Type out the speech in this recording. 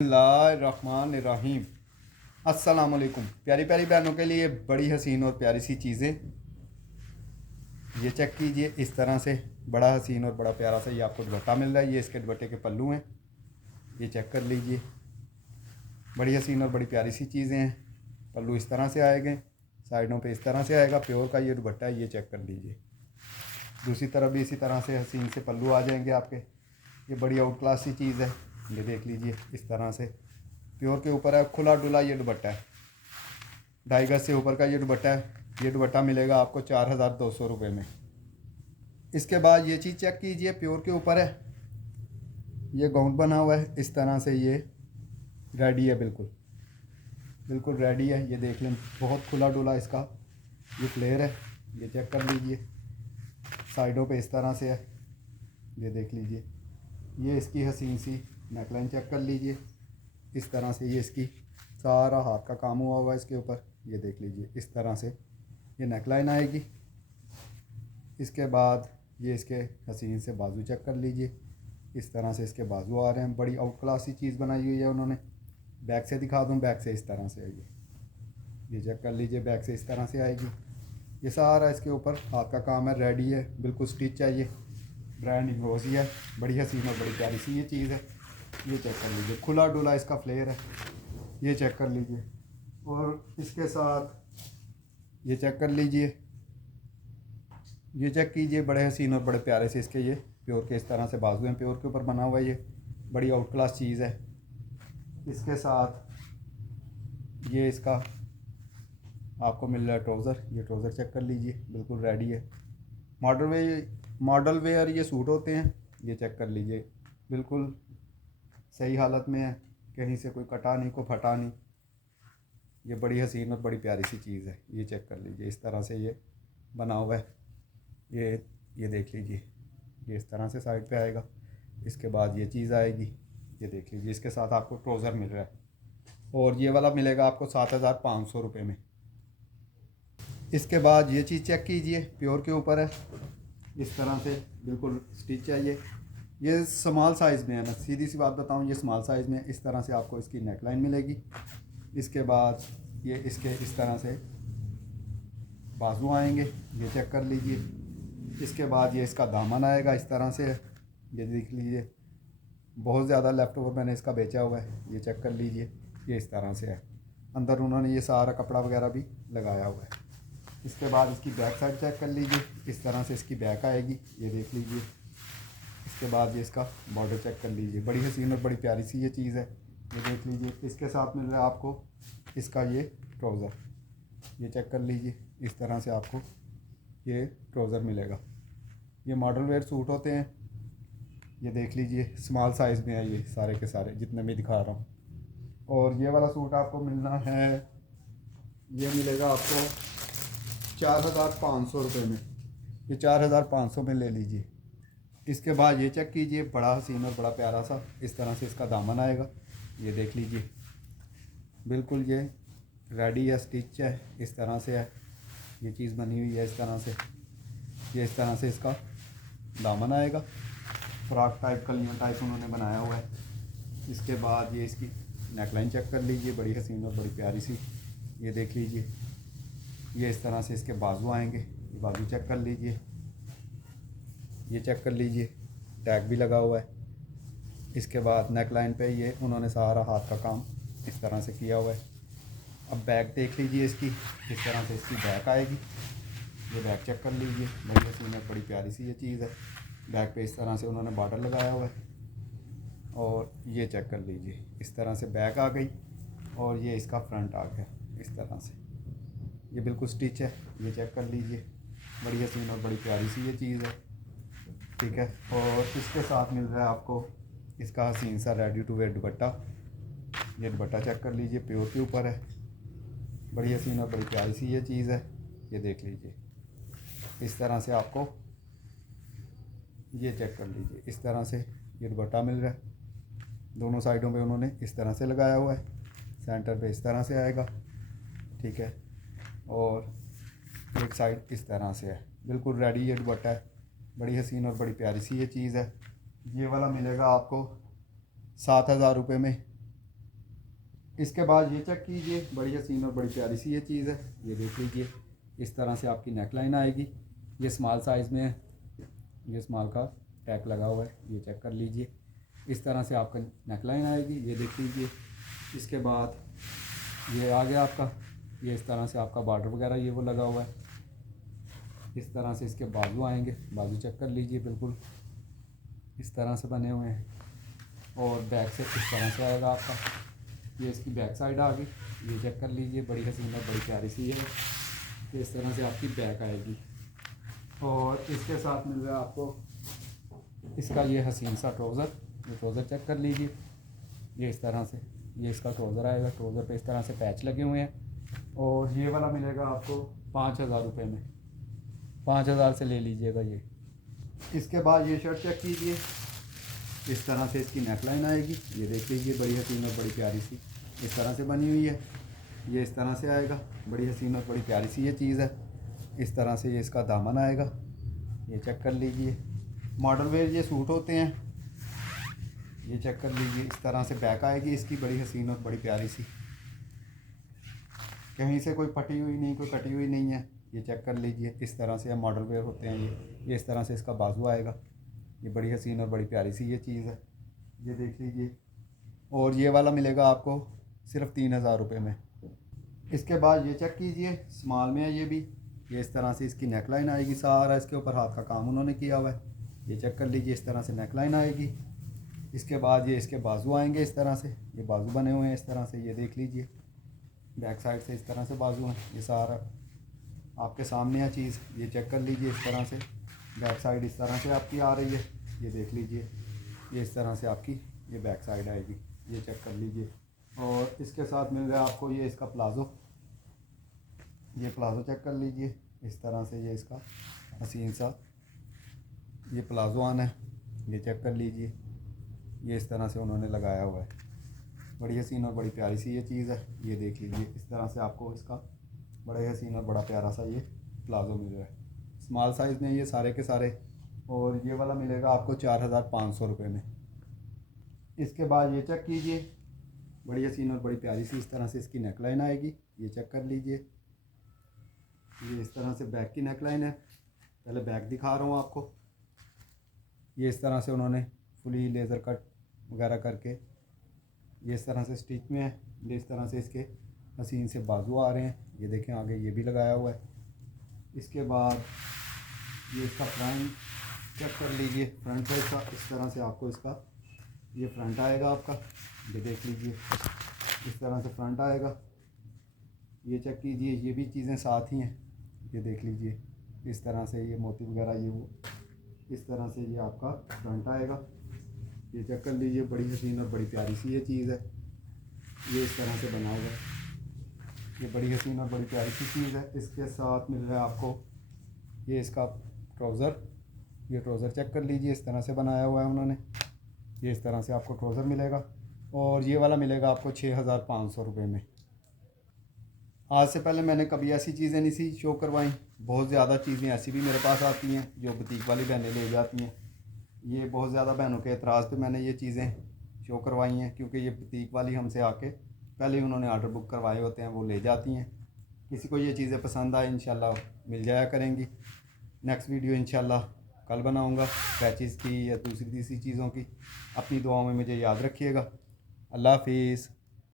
बिस्मिल्लाहिर्रहमानिर्रहीम। अस्सलाम वालेकुम। प्यारी प्यारी बहनों के लिए बड़ी हसीन और प्यारी सी चीज़ें ये चेक कीजिए। इस तरह से बड़ा हसीन और बड़ा प्यारा सा ये आपको दुपट्टा मिल रहा है। ये इसके दुपट्टे के पल्लू हैं, ये चेक कर लीजिए। बड़ी हसीन और बड़ी प्यारी सी चीज़ें हैं। पल्लू इस तरह से आएंगे, साइडों पे इस तरह से आएगा। प्योर का ये दुपट्टा है, ये चेक कर लीजिए। दूसरी तरफ भी इसी तरह से हसीन से पल्लू आ जाएंगे आपके। ये बड़ी आउट क्लास सी चीज़ है, ये देख लीजिए। इस तरह से प्योर के ऊपर है, खुला डुला ये दुपट्टा है। 2.5 गज से ऊपर का ये दुपट्टा है। ये दुपट्टा मिलेगा आपको 4,200 रुपये में। इसके बाद ये चीज़ चेक कीजिए, प्योर के ऊपर है, ये गाउन बना हुआ है। इस तरह से ये रेडी है, बिल्कुल बिल्कुल रेडी है। ये देख लें, बहुत खुला डुला इसका ये फ्लेयर है, ये चेक कर लीजिए। साइडों पे इस तरह से है, ये देख लीजिए। ये इसकी हसीन सी नेकलाइन चेक कर लीजिए। इस तरह से ये इसकी सारा हाथ का काम हुआ हुआ है इसके ऊपर, ये देख लीजिए। इस तरह से ये नेकलाइन आएगी। इसके बाद ये इसके हसीन से बाजू चेक कर लीजिए। इस तरह से इसके बाजू आ रहे हैं। बड़ी आउट क्लास सी चीज़ बनाई हुई है उन्होंने। बैक से दिखा दूँ, बैक से इस तरह से आइए, ये चेक कर लीजिए। बैक से इस तरह से आएगी। ये सारा इसके ऊपर हाथ का काम है, रेडी है, बिल्कुल स्टिच है। ये ब्रांड इम्रोजी है। बड़ी हसीन और बड़ी प्यारी सी ये चीज़ है, ये चेक कर लीजिए। खुला डुला इसका फ्लेयर है, ये चेक कर लीजिए। और इसके साथ ये चेक कर लीजिए, ये चेक कीजिए। बड़े हसीन और बड़े प्यारे से इसके ये प्योर के इस तरह से बाजू हैं, प्योर के ऊपर बना हुआ है। ये बड़ी आउट क्लास चीज़ है। इसके साथ ये इसका आपको मिल रहा है ट्राउज़र। ये ट्राउज़र चेक कर लीजिए, बिल्कुल रेडी है। मॉडल वेयर ये सूट होते हैं, ये चेक कर लीजिए। बिल्कुल सही हालत में है, कहीं से कोई कटा नहीं, कोई फटा नहीं। ये बड़ी हसीन और बड़ी प्यारी सी चीज़ है, ये चेक कर लीजिए। इस तरह से ये बना हुआ है। ये देख लीजिए, ये इस तरह से साइड पे आएगा। इसके बाद ये चीज़ आएगी, ये देख लीजिए। इसके साथ आपको ट्राउज़र मिल रहा है और ये वाला मिलेगा आपको 7,500 रुपये में। इसके बाद ये चीज़ चेक कीजिए, प्योर के ऊपर है। इस तरह से बिल्कुल स्टिच है। ये स्मॉल साइज़ में है, मैं सीधी सी बात बताऊं, ये स्मॉल साइज़ में। इस तरह से आपको इसकी नेकलाइन मिलेगी। इसके बाद ये इसके इस तरह से बाजू आएंगे, ये चेक कर लीजिए। इसके बाद ये इसका दामन आएगा, इस तरह से है, ये देख लीजिए। बहुत ज़्यादा लेफ़्ट ओवर मैंने इसका बेचा हुआ है, ये चेक कर लीजिए। ये इस तरह से है, अंदर उन्होंने ये सारा कपड़ा वगैरह भी लगाया हुआ है। इसके बाद इसकी बैक साइड चेक कर लीजिए। इस तरह से इसकी बैक आएगी, ये देख लीजिए। इसके बाद ये इसका बॉर्डर चेक कर लीजिए। बड़ी हसीन और बड़ी प्यारी सी ये चीज़ है, ये देख लीजिए। इसके साथ मिल रहा है आपको इसका ये ट्राउज़र, ये चेक कर लीजिए। इस तरह से आपको ये ट्राउज़र मिलेगा। ये मॉडल वेयर सूट होते हैं, ये देख लीजिए। स्मॉल साइज़ में है ये सारे के सारे जितने मैं दिखा रहा हूँ। और ये वाला सूट आपको मिलना है, ये मिलेगा आपको 4,500 रुपये में। ये 4,500 में ले लीजिए। इसके बाद ये चेक कीजिए, बड़ा हसीन और बड़ा प्यारा सा इस तरह से इसका दामन आएगा, ये देख लीजिए। बिल्कुल ये रेडी है, स्टिच है, इस तरह से है। ये चीज़ बनी हुई है इस तरह से। ये इस तरह से इसका दामन आएगा, फ्रॉक टाइप, कलियों टाइप उन्होंने बनाया हुआ है। इसके बाद ये इसकी नेकलाइन चेक कर लीजिए, बड़ी हसीन और बड़ी प्यारी सी, ये देख लीजिए। ये इस तरह से इसके बाजू आएंगे, ये बाजू चेक कर लीजिए, ये चेक कर लीजिए। टैग भी लगा हुआ है। इसके बाद नेक लाइन पे ये उन्होंने सारा हाथ का काम इस तरह से किया हुआ है। अब बैक देख लीजिए इसकी, इस तरह से इसकी बैक आएगी। ये बैक चेक कर लीजिए, बड़ी हसीन है, बड़ी प्यारी सी ये चीज़ है। बैक पे इस तरह से उन्होंने बॉर्डर लगाया हुआ है। और ये चेक कर लीजिए, इस तरह से बैक आ गई और ये इसका फ्रंट आ गया इस तरह से। ये बिल्कुल स्टिच है, ये चेक कर लीजिए। बड़ी हसीन और बड़ी प्यारी सी ये चीज़ है, ठीक है। और इसके साथ मिल रहा है आपको इसका हसीन सा रेडी टू वेयर दुपट्टा। ये दुपट्टा चेक कर लीजिए, प्योर के ऊपर है। बड़ी हसीन और बड़ी प्यारी सी ये चीज़ है, ये देख लीजिए। इस तरह से आपको ये चेक कर लीजिए, इस तरह से ये दुपट्टा मिल रहा है। दोनों साइडों पे उन्होंने इस तरह से लगाया हुआ है, सेंटर पे इस तरह से आएगा, ठीक है। और एक साइड इस तरह से है, बिल्कुल रेडी ये दुपट्टा है। बड़ी हसीन और बड़ी प्यारी सी ये चीज़ है। ये वाला मिलेगा आपको 7,000 रुपये में। इसके बाद ये चेक कीजिए, बड़ी हसीन और बड़ी प्यारी सी ये चीज़ है। ये देख लीजिए, इस तरह से आपकी नेक लाइन आएगी। ये स्मॉल साइज़ में है, ये स्मॉल का टैग लगा हुआ है, ये चेक कर लीजिए। इस तरह से आपका नेक लाइन आएगी, ये देख लीजिए। इसके बाद ये आ गया आपका, ये इस तरह से आपका बॉर्डर वगैरह ये वो लगा हुआ है। इस तरह से इसके बाजू आएंगे, बाजू चेक कर लीजिए, बिल्कुल इस तरह से बने हुए हैं। और बैक से इस तरह से आएगा आपका, ये इसकी बैक साइड आ गई, ये चेक कर लीजिए। बड़ी हसीन और बड़ी प्यारी सी है। तो इस तरह से आपकी बैक आएगी। और इसके साथ मिल रहा है आपको इसका ये हसीन सा ट्राउज़र। ये ट्राउज़र चेक कर लीजिए, ये इस तरह से ये इसका ट्राउज़र आएगा। ट्राउज़र पे इस तरह से पैच लगे हुए हैं। और ये वाला मिलेगा आपको 5,000 रुपये में, 5,000 से ले लीजिएगा ये। इसके बाद ये शर्ट चेक कीजिए, इस तरह से इसकी नेक लाइन आएगी, ये देख लीजिए। बड़ी हसीन और बड़ी प्यारी सी इस तरह से बनी हुई है। ये इस तरह से आएगा, बड़ी हसीन और बड़ी प्यारी सी ये चीज़ है। इस तरह से ये इसका दामन आएगा, ये चेक कर लीजिए। मॉडल वेयर ये सूट होते हैं, ये चेक कर लीजिए। इस तरह से बैक आएगी इसकी, बड़ी हसीन और बड़ी प्यारी सी, कहीं से कोई फटी हुई नहीं, कोई कटी हुई नहीं है। ये चेक कर लीजिए, इस तरह से मॉडल वेयर होते हैं ये इस तरह से इसका बाजू आएगा। ये बड़ी हसीन और बड़ी प्यारी सी ये चीज़ है, ये देख लीजिए। और ये वाला मिलेगा आपको सिर्फ 3,000 रुपये में। इसके बाद ये चेक कीजिए, स्मॉल में है ये भी। ये इस तरह से इसकी नेक लाइन आएगी, सारा इसके ऊपर हाथ का काम उन्होंने किया हुआ है। ये चेक कर लीजिए, इस तरह से नेक लाइन आएगी। इसके बाद ये इसके बाजू आएंगे, इस तरह से ये बाजू बने हुए हैं इस तरह से, ये देख लीजिए। बैक साइड से इस तरह से बाजू हैं, ये सारा आपके सामने है चीज़। ये चेक कर लीजिए, इस तरह से बैक साइड इस तरह से आपकी आ रही है, ये देख लीजिए। ये इस तरह से आपकी ये बैक साइड आएगी, ये चेक कर लीजिए। और इसके साथ मिल रहा है आपको ये इसका प्लाज़ो, ये प्लाज़ो चेक कर लीजिए। इस तरह से ये इसका हसीन सा ये प्लाज़ो आना है, ये चेक कर लीजिए। ये इस तरह से उन्होंने लगाया हुआ है, बड़ी हसीन और बड़ी प्यारी सी ये चीज़ है, ये देख लीजिए। इस तरह से आपको इसका बड़े हसीन और बड़ा प्यारा सा ये प्लाज़ो मिल रहा है, स्मॉल साइज़ में ये सारे के सारे। और ये वाला मिलेगा आपको 4,500 रुपये में। इसके बाद ये चेक कीजिए, बड़ी हसीन और बड़ी प्यारी सी इस तरह से इसकी नेक लाइन आएगी, ये चेक कर लीजिए। ये इस तरह से बैक की नेक लाइन है, पहले बैक दिखा रहा हूँ आपको। ये इस तरह से उन्होंने फुली लेज़र कट वगैरह करके ये इस तरह से स्टिच में है। ये इस तरह से इसके हसीन से बाजू आ रहे हैं, ये देखें आगे ये भी लगाया हुआ है। इसके बाद ये इसका फ्रंट चेक कर लीजिए, फ्रंट है इसका, इस तरह से आपको इसका ये फ्रंट आएगा आपका, ये देख लीजिए। इस तरह से फ्रंट आएगा, ये चेक कीजिए। ये भी चीज़ें साथ ही हैं, ये देख लीजिए। इस तरह से ये मोती वगैरह ये वो इस तरह से ये आपका फ्रंट आएगा, ये चेक कर लीजिए। बड़ी हसीन और बड़ी प्यारी सी ये चीज़ है, ये इस तरह से बना हुआ है, ये बड़ी हसीन और बड़ी प्यारी सी चीज़ है। इसके साथ मिल रहा है आपको ये इसका ट्राउज़र, ये ट्राउज़र चेक कर लीजिए, इस तरह से बनाया हुआ है उन्होंने। ये इस तरह से आपको ट्राउज़र मिलेगा। और ये वाला मिलेगा आपको 6,500 रुपये में। आज से पहले मैंने कभी ऐसी चीज़ें नहीं सी शो करवाई, बहुत ज़्यादा चीज़ें ऐसी भी मेरे पास आती हैं जो बुटीक वाली बहनें ले जाती हैं। ये बहुत ज़्यादा बहनों के एतराज़ पे मैंने ये चीज़ें शो करवाई हैं, क्योंकि ये बुटीक वाली हमसे आके पहले ही उन्होंने आर्डर बुक करवाए होते हैं, वो ले जाती हैं। किसी को ये चीज़ें पसंद आए इंशाल्लाह मिल जाया करेंगी। नेक्स्ट वीडियो इंशाल्लाह कल बनाऊँगा, पैचेज़ की या दूसरी तीसरी चीज़ों की। अपनी दुआओं में मुझे याद रखिएगा। अल्लाह हाफिज़।